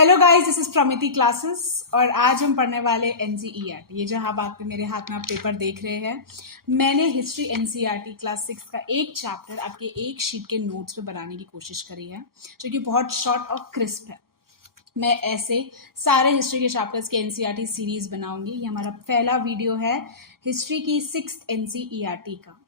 Hello guys, this is Pramiti classes और आज हम पढ़ने वाले एनसीईआरटी। ये जहां बात पे मेरे हाथ में आप पेपर देख रहे हैं, मैंने हिस्ट्री एनसीईआरटी क्लास 6 का एक चैप्टर आपके एक शीट के नोट्स पे बनाने की कोशिश करी है, जो कि बहुत शॉर्ट और क्रिस्प है। मैं ऐसे सारे हिस्ट्री के चैप्टर्स के एनसीईआरटी सीरीज बनाऊंगी। ये हमारा पहला वीडियो है हिस्ट्री की 6th एनसीईआरटी का।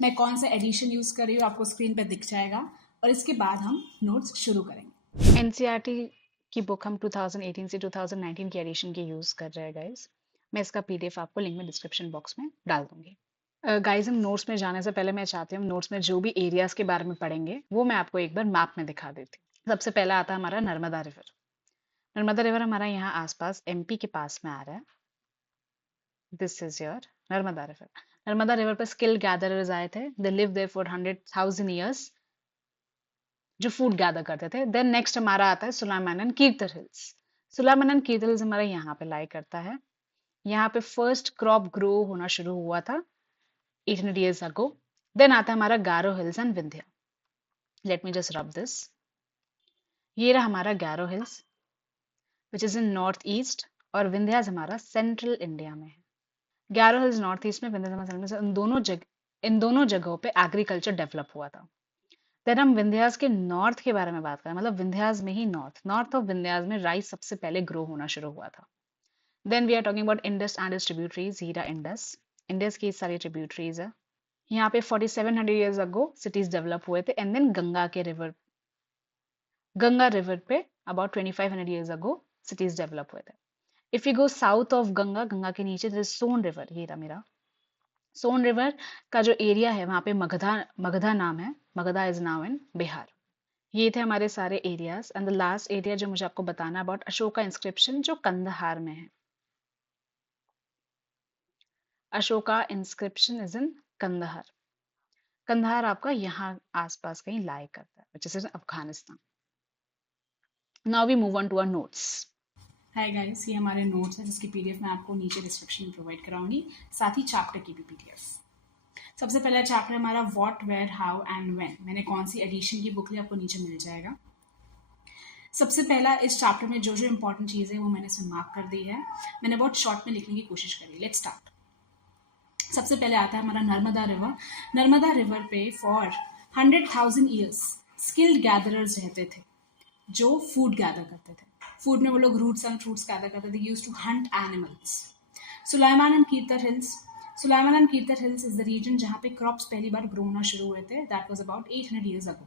मैं कौन सा एडिशन यूज कर रही हूँ आपको स्क्रीन पे दिख जाएगा और इसके बाद हम नोट्स शुरू करेंगे। एनसीईआरटी की बुक हम 2018 से 2019 की एडिशन की यूज़ कर रहे हैं गाइस। मैं इसका पीडीएफ आपको लिंक में डिस्क्रिप्शन बॉक्स में डाल दूंगी। गाइस, हम नोट्स में जाने से पहले मैं चाहती हूँ नोट्स में जो भी एरियाज के बारे में पढ़ेंगे वो मैं आपको एक बार मैप में दिखा देती हूँ। सबसे पहला आता है हमारा नर्मदा रिवर। नर्मदा रिवर हमारा यहाँ आसपास एमपी के पास में आ रहा है। This is your Narmada river. Narmada river पर स्किल गैदरर्स आए थे। They live there for 100,000 years, जो फूड गैदर करते थे। देन नेक्स्ट हमारा आता है सुलाइमानन कीर्तर हिल्स। सुलाइमानन कीर्तर हिल्स हमारा यहाँ पे लाई करता है। यहाँ पे फर्स्ट क्रॉप ग्रो होना शुरू हुआ था 800 years ago. देन आता है हमारा Garo hills and Vindhya. Let me just rub this. ये रहा हमारा Garo hills which is in north east, और विंध्यास हमारा सेंट्रल इंडिया में है। गारो हिल्स नॉर्थ ईस्ट में, विंध्यास हमारा सेंट्रल में। इन दोनों जगहों पे एग्रीकल्चर डेवलप हुआ था। देन हम विंध्यास के नॉर्थ के बारे में बात करें, मतलब विंध्यास में ही नॉर्थ ऑफ विंध्यास में राइस सबसे पहले ग्रो होना शुरू हुआ था। Then we are talking about Indus and its tributaries. हीरा इंडस, इंडस की सारी ट्रिब्यूटरीज है। यहाँ पे 4700 years ago सिटीज डेवलप हुए थे। एंड देन गंगा रिवर पे about 2500 years ago cities develop हुए थे। If you go south of Ganga, Ganga के नीचे सोन रिवर, ये रहा मेरा सोन रिवर का जो एरिया है वहां पे मगधा नाम है। Magadha is now in Bihar. ये थे हमारे सारे areas. And the last area जो मुझे आपको बताना अबाउट अशोका इंस्क्रिप्शन, जो कंदहार में है। Ashoka inscription is in Kandahar. Kandahar आपका यहाँ आसपास कहीं लाई करता है, which is in Afghanistan. Now we move on to our notes. Hi guys, ये हमारे नोट्स है जिसकी पीडीएफ मैं आपको नीचे डिस्क्रिप्शन में प्रोवाइड कराऊंगी, साथ ही चैप्टर की भी पीडीएफ। सबसे पहला चैप्टर हमारा what, where, how and when. मैंने कौन सी एडिशन की बुक ली आपको नीचे मिल जाएगा। सबसे पहला इस चैप्टर में जो जो इंपॉर्टेंट चीज़ है वो मैंने इसमें मार्क कर दी है। मैंने बहुत शॉर्ट में लिखने की कोशिश करी। Let's start. सबसे पहले आता है हमारा नर्मदा रिवर। नर्मदा रिवर पे फॉर 100,000 ईयर्स स्किल्ड गैदरर्स रहते थे जो फूड गैदर करते थे। फूड में वो लोग रूट्स एंड फ्रूट्स गैदर करते थे, used to hunt animals. Sulaiman and Kirthar hills. Sulaiman and Kirthar hills is the region जहाँ पे क्रॉप्स पहली बार ग्रो होना शुरू हुए थे। That was about 800 years ago.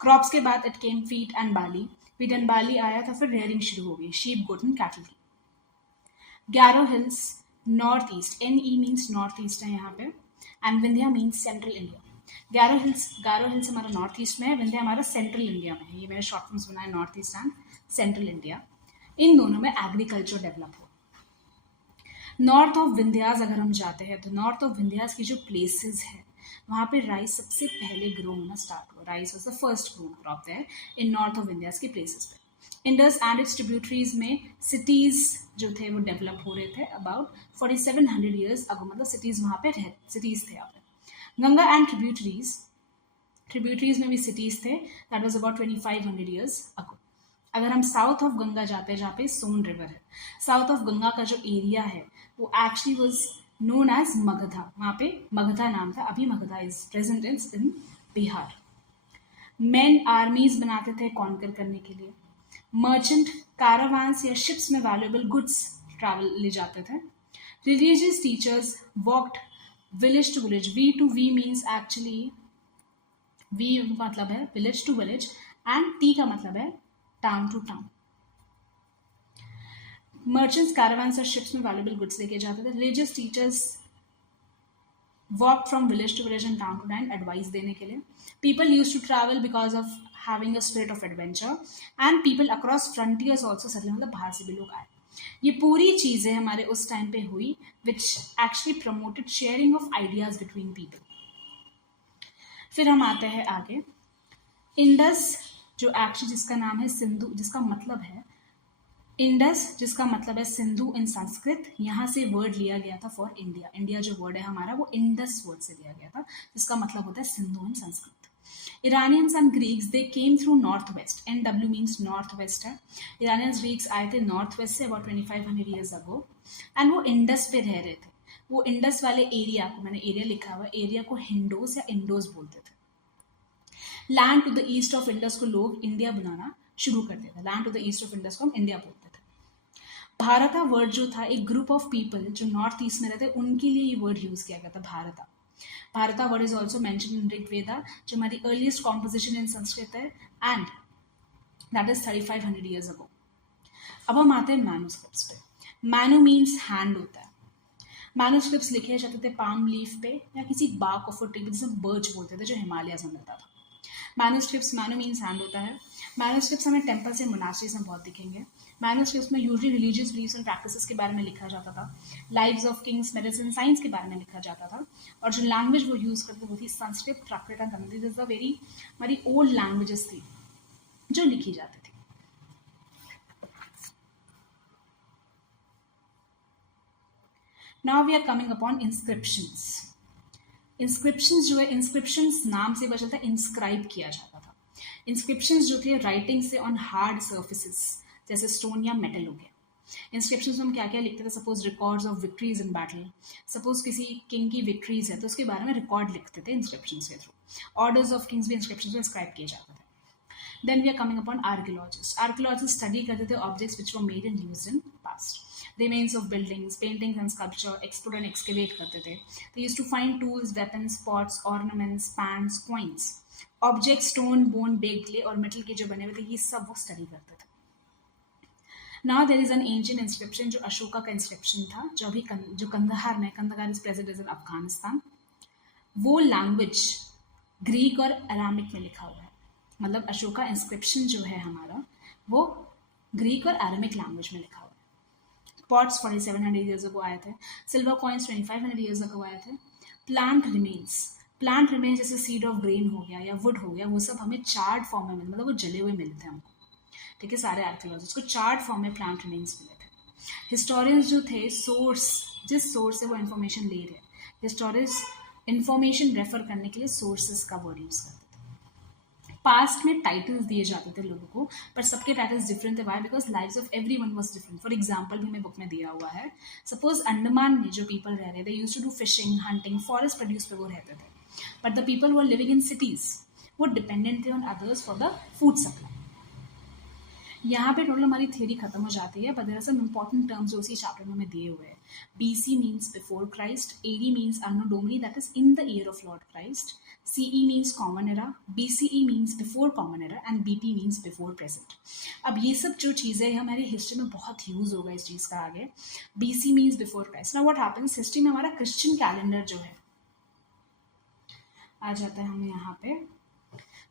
Crops के बाद it came wheat and barley. Wheat and barley आया था, फिर रेयरिंग शुरू हो गई, शीप, गोट एंड कैटल की। Garo hills north east, NE means north east है यहाँ पे, and Vindhya means central India. Garo hills हमारा नॉर्थ ईस्ट में है, विंध्या हमारा सेंट्रल इंडिया में है। ये मैंने शॉर्ट फॉर्म्स बनाए, north east and central India. इन दोनों में एग्रीकल्चर डेवलप हो। नॉर्थ ऑफ विंध्यास अगर हम जाते हैं तो नॉर्थ ऑफ विंध्यास की जो प्लेसेस है वहाँ पे राइस सबसे पहले ग्रो होना स्टार्ट हुआ। Rice was the first grown crop there in north of Vindhyas के प्लेसेस पे। इंडस एंड इट्स ट्रिब्यूटरीज में सिटीज जो थे वो डेवलप हो रहे थे अबाउट 4700 years ago, मतलब सिटीज वहाँ पे सिटीज थे यहाँ पे। गंगा एंड ट्रिब्यूटरीज में भी सिटीज थे। That was about 2500 years ago. अगर हम साउथ ऑफ गंगा जाते हैं जहाँ पे सोन रिवर है, साउथ ऑफ गंगा का जो एरिया है वो actually was known as Magadha. वहाँ पे मगधा नाम था, अभी Magadha is present in Bihar. Main armies बनाते थे कॉन्कर करने के लिए। मर्चेंट कारावान्स या शिप्स में वैल्यूएबल गुड्स ट्रैवल ले जाते थे। Religious teachers walked village to village. V means actually, V मतलब है village to village and T का मतलब है town to town. Merchants caravans और शिप्स में वैल्यूएबल गुड्स लेके जाते थे। Religious teachers walk from village to village and town to town advice देने के लिए। People use to travel because of having a spirit of adventure and people across frontiers also settle, मतलब बाहर से भी लोग आए। ये पूरी चीजें हमारे उस टाइम पे हुई which actually promoted sharing of ideas between people. फिर हम आते हैं आगे। इंडस जो एक्चुअली जिसका नाम है सिंधु, जिसका मतलब है इंडस, जिसका मतलब है सिंधु इन संस्कृत, यहाँ से वर्ड लिया गया था फॉर इंडिया। इंडिया जो वर्ड है हमारा वो इंडस वर्ड से लिया गया था, जिसका मतलब होता है सिंधु इन Sanskrit. Iranians and Greeks, they came through northwest. NW means northwest है. Iranians, Greeks आए थे northwest से about 2500 years ago. And वो इंडस पे रह रहे थे. वो इंडस वाले एरिया को, मैंने एरिया लिखा हुआ, एरिया को हिंडोस या इंडोस बोलते थे. Land to the east of Indus को लोग इंडिया बनाना शुरू करते थे. Land to the east of Indus को हम इंडिया बोलते थे. भारता वर्ड जो था, एक ग्रुप ऑफ पीपल जो नॉर्थ ईस्ट में रहते, उनके लिए ये वर्ड यूज किया गया था, भारता. भारता word is also mention in Rigveda, जो हमारी अर्लीस्ट कॉम्पोजिशन इन संस्कृत है, and that is 3500 years ago. अब हम आते हैं मैन्युस्क्रिप्ट्स पे. मैनु मीन्स हैंड होता है. मैन्युस्क्रिप्ट्स लिखे जाते थे पाम लीफ पे या किसी बार्क ऑफ अ ट्री, जिसे बर्च बोलते थे, जो हिमालयाज में मिलता था. मैन्युस्क्रिप्ट्स, मैनु मीन्स हैंड होता है. मैन्युस्क्रिप्ट्स हमें टेम्पल्स एंड मोनास्ट्रीज में बहुत दिखेंगे. मैन्युस्क्रिप्ट्स में usually religious beliefs and practices के बारे में लिखा जाता था. Lives of Kings, medicine, science के बारे में लिखा जाता था. और जो लैंग्वेज वो यूज करते वो थी Sanskrit, Prakrit and Tamil. This is a very हमारी ओल्ड लैंग्वेजेस थी जो लिखी जाती थी. Now we are coming upon inscriptions. Inscriptions जो है, इंस्क्रिप्शंस नाम से पता चलता है इंस्क्राइब किया जाता था. इंस्क्रिप्शंस जो थे राइटिंग से ऑन हार्ड सर्फेसिस, जैसे स्टोन या मेटल हो गया. इंस्क्रिप्शंस में हम क्या क्या लिखते थे? Suppose records of victories in battle. Suppose किसी किंग की विक्ट्रीज है तो उसके बारे में रिकॉर्ड लिखते थे इंस्क्रिप्शंस के थ्रू. ऑर्डर्स ऑफ किंग्स भी इंस्क्रिप्शंस में इंस्क्राइब किए जाते थे. Then we are coming upon archaeologists. Archaeologists study करते थे objects which were made and used in past. Remains of buildings, paintings and sculpture, explore and excavate करते थे. They used to find tools, weapons, pots, ornaments, pans, coins. Objects, stone, bone, baked clay और metal के जो बने हुए थे, ये सब वो study करते थे. Now there is an ancient inscription जो अशोका का inscription था, जो अभी जो कंदहार में, Kandahar is present in Afghanistan. वो लैंग्वेज ग्रीक और अरामिक में लिखा हुआ है. मतलब अशोका इंस्क्रिप्शन जो है हमारा, वो ग्रीक और अरामिक लैंग्वेज में लिखा हुआ है. पॉट्स 4700 ईयर्स अगो आए थे. सिल्वर कॉइन्स 2500 ईयर्स अगो आए थे. प्लांट रिमेन्स, प्लांट रिमेन्स जैसे सीड ऑफ ग्रेन हो गया या वुड हो गया, वो सब हमें चार्ड फॉर्म में मिलते, मतलब वो जले हुए मिलते हैं हमको. ठीक है, सारे आर्कियोलॉजिस्ट को चार्ड फॉर्म में प्लांट रिमेन्स मिले थे. हिस्टोरियंस जो थे, सोर्स, जिस सोर्स से वो इन्फॉर्मेशन ले रहे, हिस्टोरियंस इन्फॉर्मेशन रेफर करने के लिए सोर्सेस का वर्ड यूज करते थे. पास्ट में टाइटल्स दिए जाते थे लोगों को, पर सबके टाइटल्स डिफरेंट थे. Why? Because lives of everyone was different. For example भी हमें बुक में दिया हुआ है. सपोज अंडमान में जो पीपल रह रहे थे, used to do fishing, hunting, forest produce पे वो रहते थे. But the people who are living in cities, वो डिपेंडेंट थे on others for the food supply. यहाँ पे टोटल हमारी थियरी खत्म हो जाती है, but there are some important terms जो उसी चैप्टर में हमें दिए हुए हैं. BC means before Christ. AD means anno domini, that is in the year of lord Christ. CE means common era, BCE means before common era and BP means before present. अब ये सब जो चीज़ें हमारी हिस्ट्री में बहुत use होगा इस चीज़ का आगे. BC means before Christ. Now what happens, history में हमारा क्रिश्चियन कैलेंडर जो है आ जाता है हमें यहाँ पे.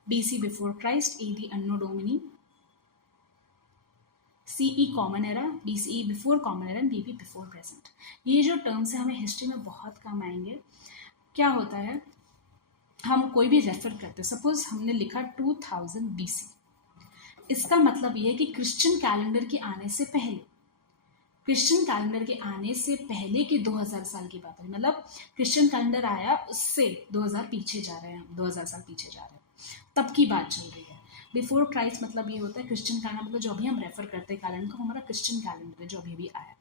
BC before Christ, AD anno domini, CE common era, BCE before common era and BP before present. ये जो टर्म्स है हमें हिस्ट्री में बहुत काम आएंगे. क्या होता है, हम कोई भी रेफर करते, सपोज हमने लिखा 2000 BC, इसका मतलब ये है कि क्रिश्चियन कैलेंडर के आने से पहले, क्रिश्चियन कैलेंडर के आने से पहले के 2000 साल की बात है. मतलब क्रिश्चियन कैलेंडर आया उससे 2000 पीछे जा रहे हैं, 2000 साल पीछे जा रहे हैं, तब की बात चल रही है. बिफोर क्राइस्ट मतलब ये होता है क्रिश्चियन कैलेंडर, मतलब जो अभी हम रेफर करते हैं कैलेंडर को, हमारा क्रिश्चियन कैलेंडर है जो अभी भी आया.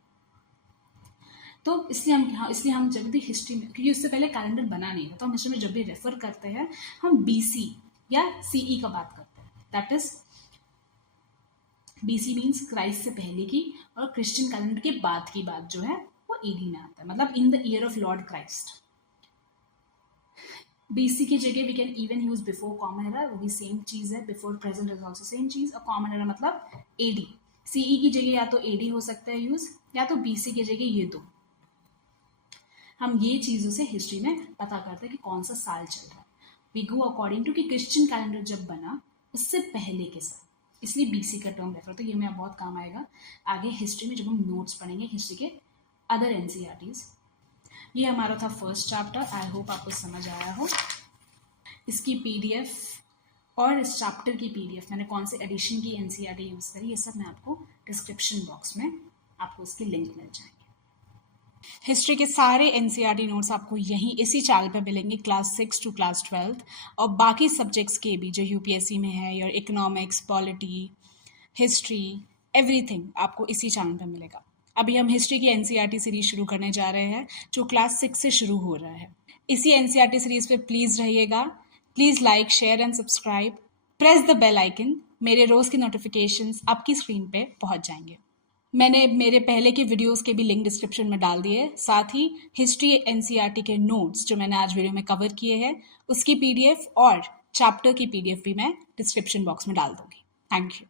तो इसलिए हम जब भी हिस्ट्री में, क्योंकि उससे पहले कैलेंडर बना नहीं था, तो हम हिस्ट्री में जब भी रेफर करते हैं हम BC या CE का बात करते हैं. That is BC means Christ से पहले की, और क्रिश्चियन कैलेंडर के बाद की बात जो है वो AD में आता है, मतलब in the year of lord Christ. BC की जगह we can even use before common era, वो भी सेम चीज है. Before present is also same चीज. और कॉमन एरा मतलब AD. CE की जगह या तो AD हो सकता है यूज, या तो BC की जगह ये दो. हम ये चीज़ों से हिस्ट्री में पता करते हैं कि कौन सा साल चल रहा है. वी गो अकॉर्डिंग टू कि क्रिश्चियन कैलेंडर जब बना उससे पहले के साल, इसलिए BC का टर्म रेफर. तो ये हमें बहुत काम आएगा आगे हिस्ट्री में जब हम नोट्स पढ़ेंगे हिस्ट्री के अदर NCERTs. ये हमारा था फर्स्ट चैप्टर. आई होप आपको समझ आया हो. इसकी PDF और इस चैप्टर की PDF, मैंने कौन से एडिशन की NCERT यूज़ करी, ये सब मैं आपको डिस्क्रिप्शन बॉक्स में आपको उसकी लिंक मिल जाएंगे. हिस्ट्री के सारे एनसीईआरटी नोट्स आपको यहीं इसी चैनल पे मिलेंगे, क्लास 6 टू क्लास 12, और बाकी सब्जेक्ट्स के भी जो यूपीएससी में है, या इकोनॉमिक्स, पॉलिटी, हिस्ट्री, एवरीथिंग आपको इसी चैनल पे मिलेगा। अभी हम हिस्ट्री की एनसीईआरटी सीरीज शुरू करने जा रहे हैं, जो क्लास 6 से शुरू हो रहा है। इसी एनसीईआरटी सीरीज पे प्लीज़ रहिएगा। Please like, share and subscribe, press the bell icon. मेरे रोज़ के नोटिफिकेशंस आपकी स्क्रीन पे पहुंच जाएंगे। मैंने मेरे पहले के वीडियोस के भी लिंक डिस्क्रिप्शन में डाल दिए, साथ ही हिस्ट्री एनसीईआरटी के नोट्स जो मैंने आज वीडियो में कवर किए हैं उसकी पीडीएफ और चैप्टर की पीडीएफ भी मैं डिस्क्रिप्शन बॉक्स में डाल दूंगी। Thank you.